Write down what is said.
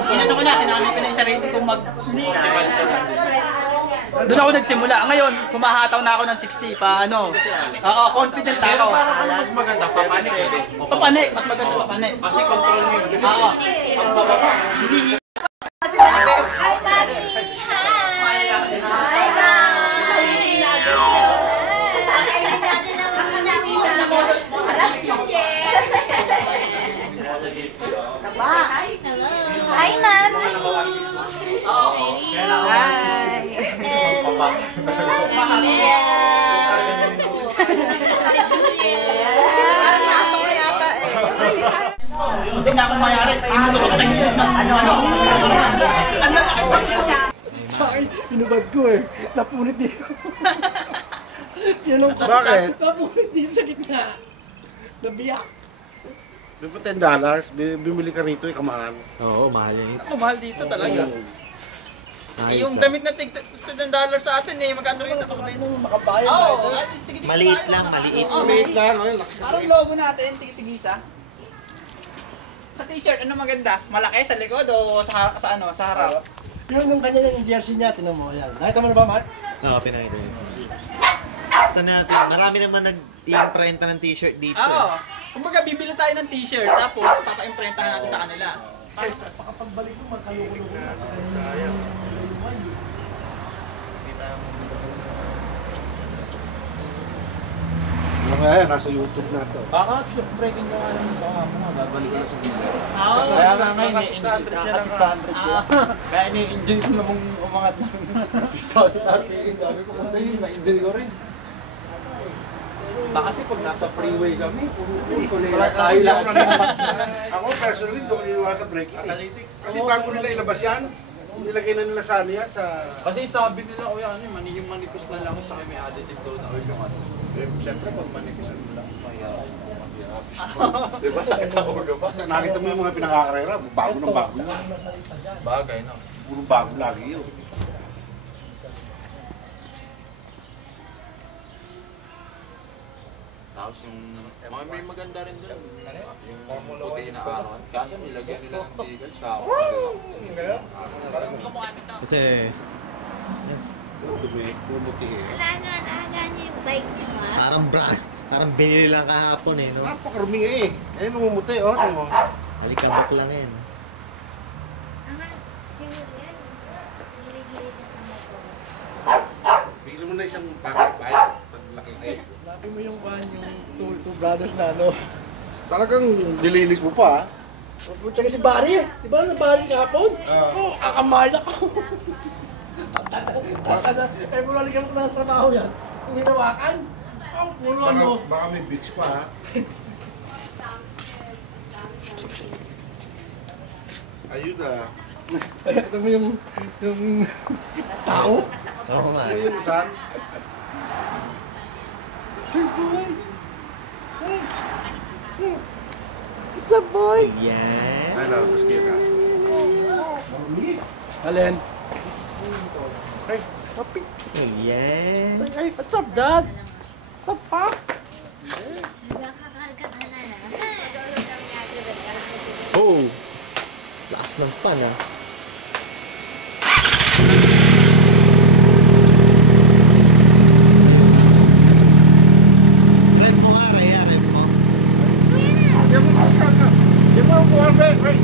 Sinano ko na, sinanay ko na yung sarili kong doon ako nagsimula. Ngayon, kumahataw na ako ng 60 pa, ano. Confident ako. Parang mas maganda, papanik. Papanik, mas maganda papanik. Kasi control mo yung bilis. Pagbaba. Hi, Mami! Hindi na ako mayari. Sorry, sinubad ko eh. Napunit dito. Bakit? Napunit dito sa gitna. Nabiyak. Di ba $10? Bumili ka rito, ikamaan. Oo, mahal yun. Ako, mahal dito talaga. Yung damit na $10 sa atin eh, magkano rin ako ba yun? Makabayan Oo, Maliit lang, maliit. Maliit lang, laki kasi. parang logo natin, tigit-tigisa. Sa t-shirt, ano maganda? Malaki sa likod o sa harap? Yung kanya yung jersey niya, tinan mo yan. Nakita mo na ba, Mark? Oo, pinakita yun. Sa natin, marami naman nag-imprenta ng t-shirt dito. Oo. Kumbaga, bibili tayo ng t-shirt, tapos papa-imprentahan natin sa kanila. Ay, pakapagbalik mo, magkalukulo na. Sayang. Ngayon, nasa YouTube na to. Baka breaking ka nga naman ito nga muna, babalik ka lang sa video. Oo. Kaya nga ngayon, kaya ni-enjoy ko namang umangat ng 6,000 RPM. Sabi ko, kung tayo, na-enjoy ko rin. Baka kasi pag nasa freeway kami, wala tayo lang. Ako personally, hindi ako niniwala sa breaking eh. Kasi bago nila ilabas yan, nilagay na nila sa ano yan, sa... Kasi sabi nila, o yan, yung manipis na lang sa may additive daw na oil yung ano. Siyempre, pag manipis na lang, mahirap. Diba, sakit ang ulo ba? Nakita mo yung mga pinakakarera, bago ng bago yun. Bagay, no? Puro bago lagi yun. Tapos yung mga may maganda rin doon. Yung puti na araw. Kaso nilagyan nila ng tigil sa ako. Kasi, Bumuti eh. Alaga niyo yung bike niyo, ha? parang binili lang kahapon eh, no? Napakarumi nga eh. Ayun, lumumuti oh. Tingnan mo. Alikabok lang yan. Siguro yan. Gili-gili ka sa motor. Bigyan mo na isang packet bike. Paglaki eh. Sabi mo yung two brothers na ano. Talagang nilinis mo pa ah. Tsaka si Barry, di ba na Barry kahapon? Oo, kakamaya ko. Eh, mula rin ka na sa trabaho yan. Kung hinawakan, puno ano. Baka may bigs pa ha. Ayun na. Ito mo yung tao. Oo nga. Ano yung saan? It's a boy. Yan. Ay, labas kayo ka. Alin? Hey, papi. Yan. Say, hey, what's up, Dad? What's up, Pa? Nagkakakarga ka na na. Oh! Lakas ng pan, ah. Rem mo nga, Raya. Rem mo. Yan mo, Ray.